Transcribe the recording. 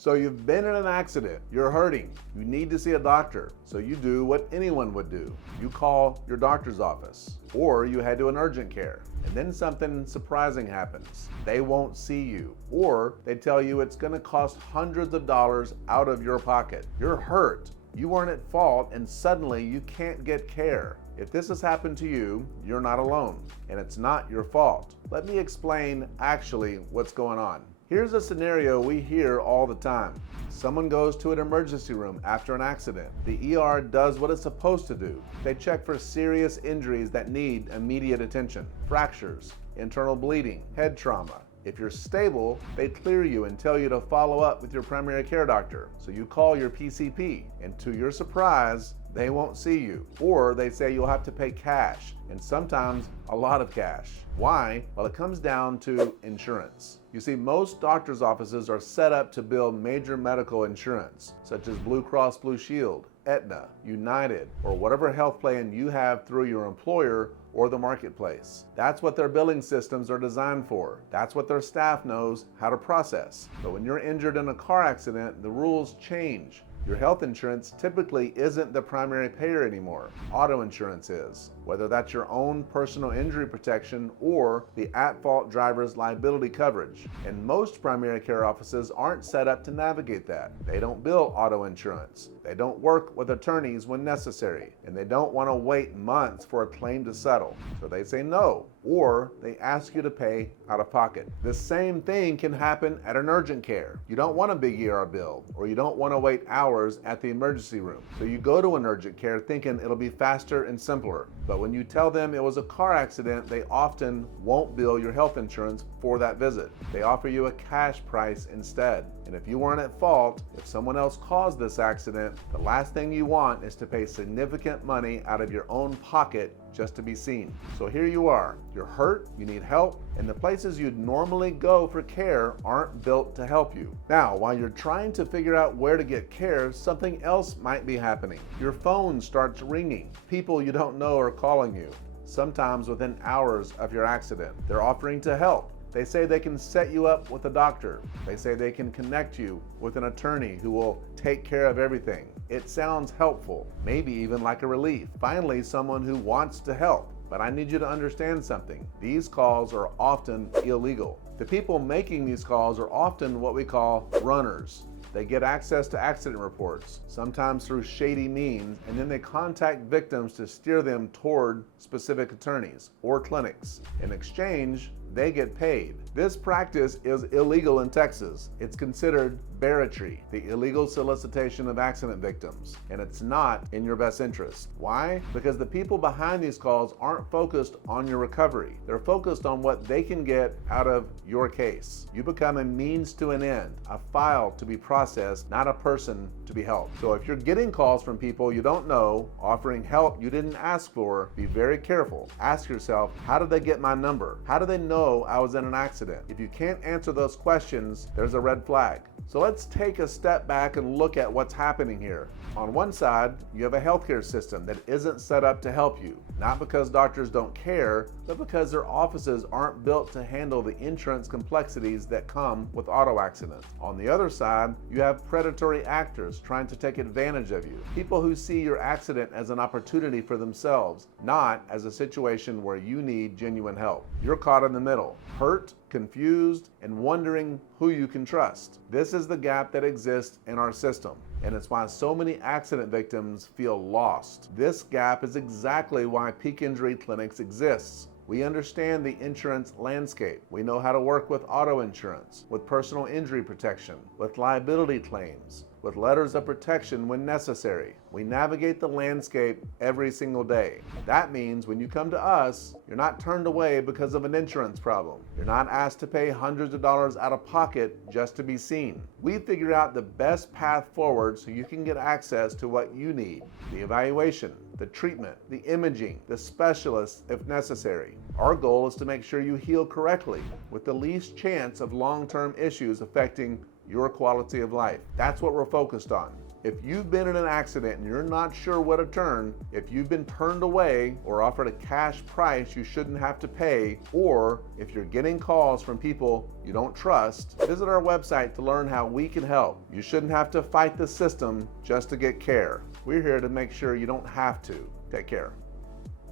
So you've been in an accident, you're hurting, you need to see a doctor. So you do what anyone would do. You call your doctor's office, or you head to an urgent care, and then something surprising happens. They won't see you, or they tell you it's gonna cost hundreds of dollars out of your pocket. You're hurt, you weren't at fault, and suddenly you can't get care. If this has happened to you, you're not alone, and it's not your fault. Let me explain actually what's going on. Here's a scenario we hear all the time. Someone goes to an emergency room after an accident. The ER does what it's supposed to do. They check for serious injuries that need immediate attention. Fractures, internal bleeding, head trauma. If you're stable, they clear you and tell you to follow up with your primary care doctor. So you call your PCP, and to your surprise, they won't see you. Or they say you'll have to pay cash, and sometimes a lot of cash. Why? Well, it comes down to insurance. You see, most doctor's offices are set up to bill major medical insurance, such as Blue Cross Blue Shield, Aetna, United, or whatever health plan you have through your employer or the marketplace. That's what their billing systems are designed for. That's what their staff knows how to process. But when you're injured in a car accident, the rules change. Your health insurance typically isn't the primary payer anymore. Auto insurance is, whether that's your own personal injury protection or the at-fault driver's liability coverage. And most primary care offices aren't set up to navigate that. They don't bill auto insurance. They don't work with attorneys when necessary, and they don't want to wait months for a claim to settle. So they say no, or they ask you to pay out of pocket. The same thing can happen at an urgent care. You don't want a big ER bill, or you don't want to wait hours at the emergency room. So you go to an urgent care thinking it'll be faster and simpler. But when you tell them it was a car accident, they often won't bill your health insurance for that visit. They offer you a cash price instead. And if you weren't at fault, if someone else caused this accident, the last thing you want is to pay significant money out of your own pocket just to be seen. So here you are, you're hurt, you need help, and the places you'd normally go for care aren't built to help you. Now, while you're trying to figure out where to get care, something else might be happening. Your phone starts ringing. People you don't know are calling you, sometimes within hours of your accident. They're offering to help. They say they can set you up with a doctor. They say they can connect you with an attorney who will take care of everything. It sounds helpful, maybe even like a relief. Finally, someone who wants to help. But I need you to understand something. These calls are often illegal. The people making these calls are often what we call runners. They get access to accident reports, sometimes through shady means, and then they contact victims to steer them toward specific attorneys or clinics. In exchange, they get paid. This practice is illegal in Texas. It's considered barratry, the illegal solicitation of accident victims, and it's not in your best interest. Why? Because the people behind these calls aren't focused on your recovery. They're focused on what they can get out of your case. You become a means to an end, a file to be processed, not a person to be helped. So if you're getting calls from people you don't know, offering help you didn't ask for, be very careful. Ask yourself, how did they get my number? How do they know I was in an accident? If you can't answer those questions, there's a red flag. So let's take a step back and look at what's happening here. On one side, you have a healthcare system that isn't set up to help you, not because doctors don't care, but because their offices aren't built to handle the insurance complexities that come with auto accidents. On the other side, you have predatory actors trying to take advantage of you, people who see your accident as an opportunity for themselves, not as a situation where you need genuine help. You're caught in the middle, hurt, confused, and wondering who you can trust. This is the gap that exists in our system, and it's why so many accident victims feel lost. This gap is exactly why peak injury clinics exists. We understand the insurance landscape. We know how to work with auto insurance, with personal injury protection, with liability claims, with letters of protection when necessary. We navigate the landscape every single day. That means when you come to us, you're not turned away because of an insurance problem. You're not asked to pay hundreds of dollars out of pocket just to be seen. We figure out the best path forward so you can get access to what you need: the evaluation, the treatment, the imaging, the specialists if necessary. Our goal is to make sure you heal correctly with the least chance of long-term issues affecting your quality of life. That's what we're focused on. If you've been in an accident and you're not sure what to turn, if you've been turned away or offered a cash price you shouldn't have to pay, or if you're getting calls from people you don't trust, visit our website to learn how we can help. You shouldn't have to fight the system just to get care. We're here to make sure you don't have to. Take care.